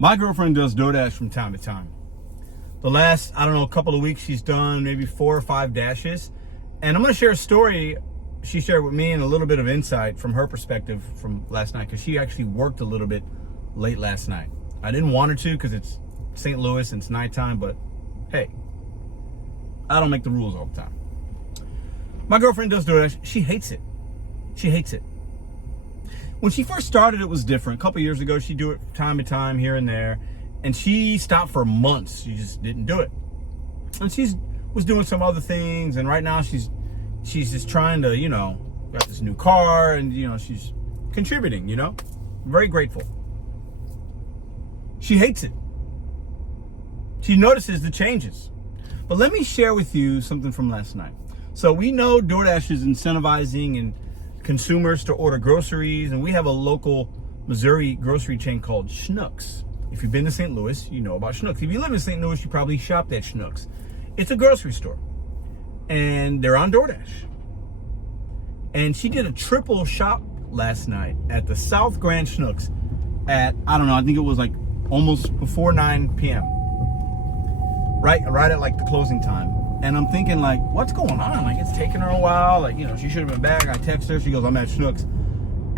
My girlfriend does DoorDash from time to time. The last, I don't know, couple of weeks, she's done maybe 4 or 5 dashes. And I'm going to share a story she shared with me and a little bit of insight from her perspective from last night, because she actually worked a little bit late last night. I didn't want her to because it's St. Louis and it's nighttime, but hey, I don't make the rules all the time. My girlfriend does DoorDash. She hates it. She hates it. When she first started, it was different. A couple years ago, she'd do it time to time here and there. And she stopped for months. She just didn't do it. And she was doing some other things. And right now she's just trying to, got this new car and, she's contributing, Very grateful. She hates it. She notices the changes. But let me share with you something from last night. So we know DoorDash is incentivizing and consumers to order groceries, and we have a local Missouri grocery chain called Schnucks. If you've been to St. Louis, you know about Schnucks. If you live in St. Louis, you probably shopped at Schnucks. It's a grocery store, and they're on DoorDash. And she did a triple shop last night at the South Grand Schnucks at, I don't know, I think it was like almost before 9 p.m. Right at like the closing time. And I'm thinking, like, what's going on? Like, it's taking her a while. Like, she should have been back. I text her. She goes, I'm at Schnucks.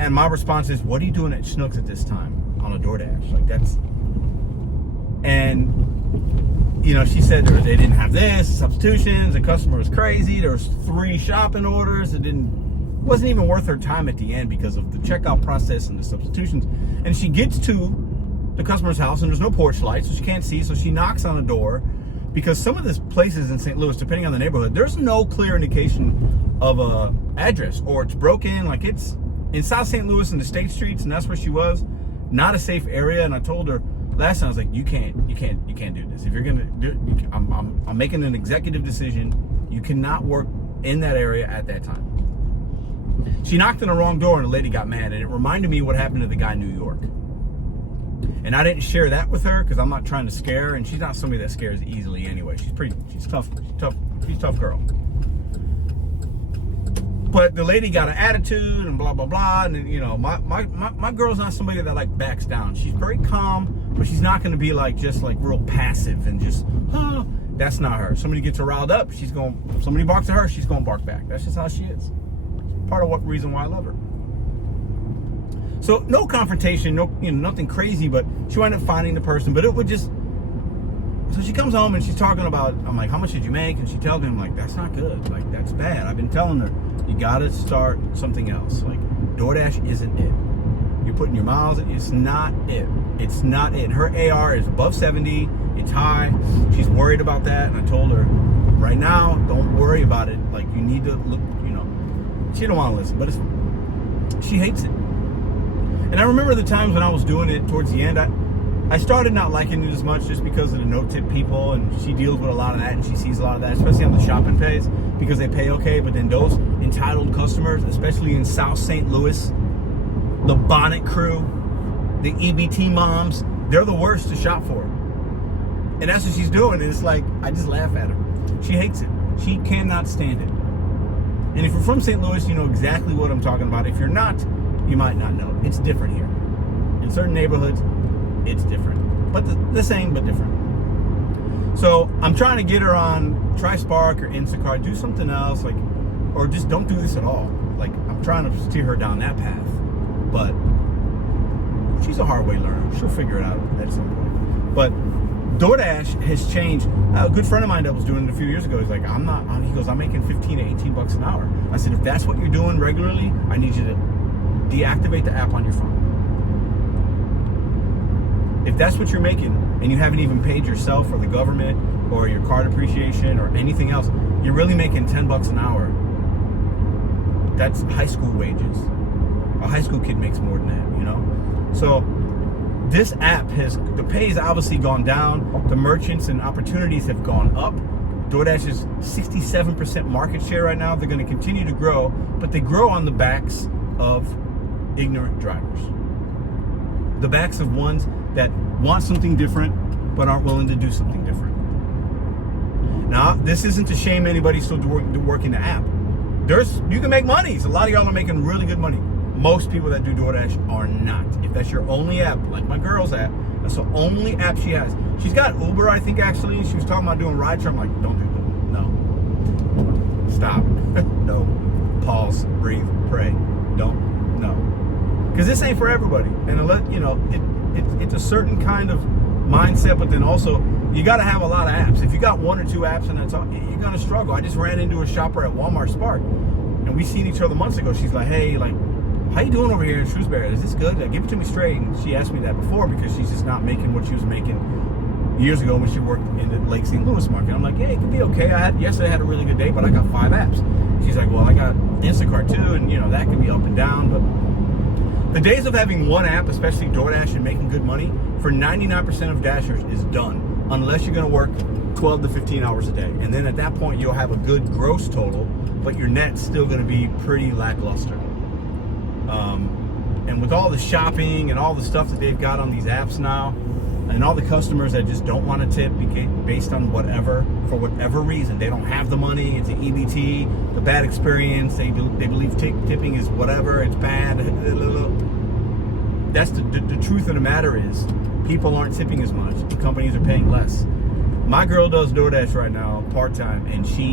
And my response is, what are you doing at Schnucks at this time on a DoorDash? Like, that's... And, she said they didn't have this, substitutions. The customer was crazy. There was 3 shopping orders. It wasn't even worth her time at the end because of the checkout process and the substitutions. And she gets to the customer's house, and there's no porch light, so she can't see. So she knocks on the door. Because some of these places in St. Louis, depending on the neighborhood, there's no clear indication of a address, or it's broken. Like, it's in South St. Louis in the state streets, and that's where she was. Not a safe area. And I told her last time, I was like, you can't do this. If you're gonna do it, I'm making an executive decision. You cannot work in that area at that time. She knocked on the wrong door, and the lady got mad, and it reminded me what happened to the guy in New York. And I didn't share that with her because I'm not trying to scare her, and she's not somebody that scares easily anyway. She's tough. She's a tough girl. But the lady got an attitude and blah blah blah, and my girl's not somebody that like backs down. She's very calm, but she's not going to be like just like real passive and just that's not her. Somebody gets her riled up, somebody barks at her, she's gonna bark back. That's just how she is. Part of what reason why I love her. So no confrontation, nothing crazy, but she wound up finding the person. But it would just, so she comes home and she's talking about, I'm like, how much did you make? And she tells me, I'm like, that's not good. Like, that's bad. I've been telling her, you gotta start something else. Like, DoorDash isn't it. You're putting your miles in, it's not it. It's not it. Her AR is above 70, it's high. She's worried about that. And I told her, right now, don't worry about it. Like, you need to look, she don't want to listen, but she hates it. And I remember the times when I was doing it towards the end, I started not liking it as much just because of the no-tip people, and she deals with a lot of that, and she sees a lot of that, especially on the shopping pays, because they pay okay. But then those entitled customers, especially in South St. Louis, the bonnet crew, the EBT moms, they're the worst to shop for. And that's what she's doing, and it's like, I just laugh at her. She hates it. She cannot stand it. And if you're from St. Louis, you know exactly what I'm talking about. If you're not, you might not know. It's different here. In certain neighborhoods, it's different. But the same, but different. So I'm trying to get her on, try Spark or Instacart, do something else, like, or just don't do this at all. Like, I'm trying to steer her down that path. But she's a hard way learner. She'll figure it out at some point. But DoorDash has changed. A good friend of mine that was doing it a few years ago, he's like, he goes, I'm making 15 to 18 bucks an hour. I said, if that's what you're doing regularly, I need you to deactivate the app on your phone. If that's what you're making, and you haven't even paid yourself or the government or your card appreciation or anything else, you're really making 10 bucks an hour. That's high school wages. A high school kid makes more than that, So this app the pay has obviously gone down. The merchants and opportunities have gone up. DoorDash is 67% market share right now. They're going to continue to grow, but they grow on the backs of ignorant drivers. The backs of ones that want something different but aren't willing to do something different. Now, this isn't to shame anybody still working the app. You can make money. So a lot of y'all are making really good money. Most people that do DoorDash are not. If that's your only app, like my girl's app, that's the only app she has. She's got Uber, I think, actually. She was talking about doing rideshare. I'm like, don't do that. No. Stop. No. Pause. Breathe. Pray. Don't. No. Because this ain't for everybody. And it's a certain kind of mindset, but then also you got to have a lot of apps. If you got one or two apps and that's all, you're going to struggle. I just ran into a shopper at Walmart Spark, and we seen each other months ago. She's like, hey, like, how you doing over here in Shrewsbury? Is this good? Like, give it to me straight. And she asked me that before because she's just not making what she was making years ago when she worked in the Lake St. Louis market. I'm like, yeah, it could be okay. Yesterday I had a really good day, but I got 5 apps. She's like, well, I got Instacart too, and that could be up and down. But the days of having one app, especially DoorDash, and making good money for 99% of Dashers is done, unless you're going to work 12 to 15 hours a day. And then at that point, you'll have a good gross total, but your net's still going to be pretty lackluster. And with all the shopping and all the stuff that they've got on these apps now, and all the customers that just don't want to tip based on for whatever reason, they don't have the money, it's an EBT, the bad experience, they believe tipping is whatever, it's bad. That's the truth of the matter is, people aren't tipping as much, companies are paying less. My girl does DoorDash right now part-time, and she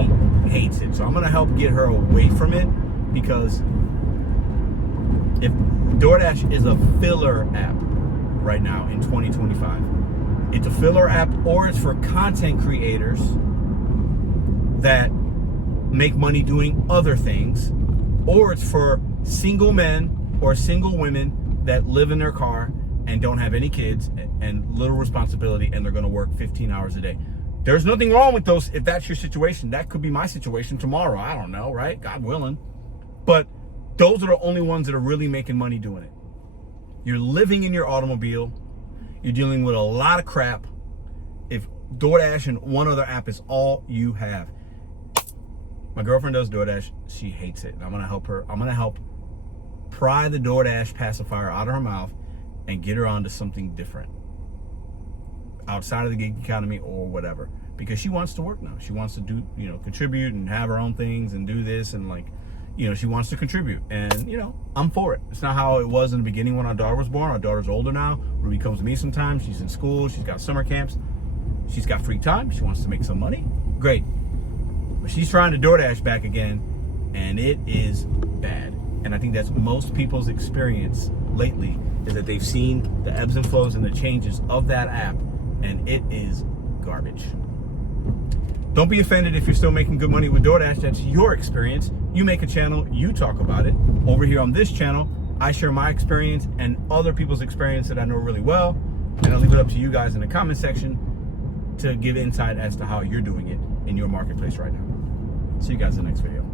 hates it. So I'm going to help get her away from it, because if DoorDash is a filler app right now in 2025. It's a filler app, or it's for content creators that make money doing other things, or it's for single men or single women that live in their car and don't have any kids and little responsibility, and they're going to work 15 hours a day. There's nothing wrong with those. If that's your situation, that could be my situation tomorrow. I don't know, right? God willing. But those are the only ones that are really making money doing it. You're living in your automobile. You're dealing with a lot of crap. If DoorDash and one other app is all you have. My girlfriend does DoorDash. She hates it. And I'm going to help her. I'm going to help pry the DoorDash pacifier out of her mouth and get her onto something different, outside of the gig economy or whatever. Because she wants to work now. She wants to do, contribute and have her own things and do this, and she wants to contribute, and I'm for it. It's not how it was in the beginning when our daughter was born. Our daughter's older now. Ruby comes to me sometimes. She's in school. She's got summer camps. She's got free time. She wants to make some money. Great. But she's trying to DoorDash back again, and it is bad. And I think that's most people's experience lately, is that they've seen the ebbs and flows and the changes of that app, and it is garbage. Don't be offended if you're still making good money with DoorDash. That's your experience. You make a channel, you talk about it. Over here on this channel, I share my experience and other people's experience that I know really well. And I'll leave it up to you guys in the comment section to give insight as to how you're doing it in your marketplace right now. See you guys in the next video.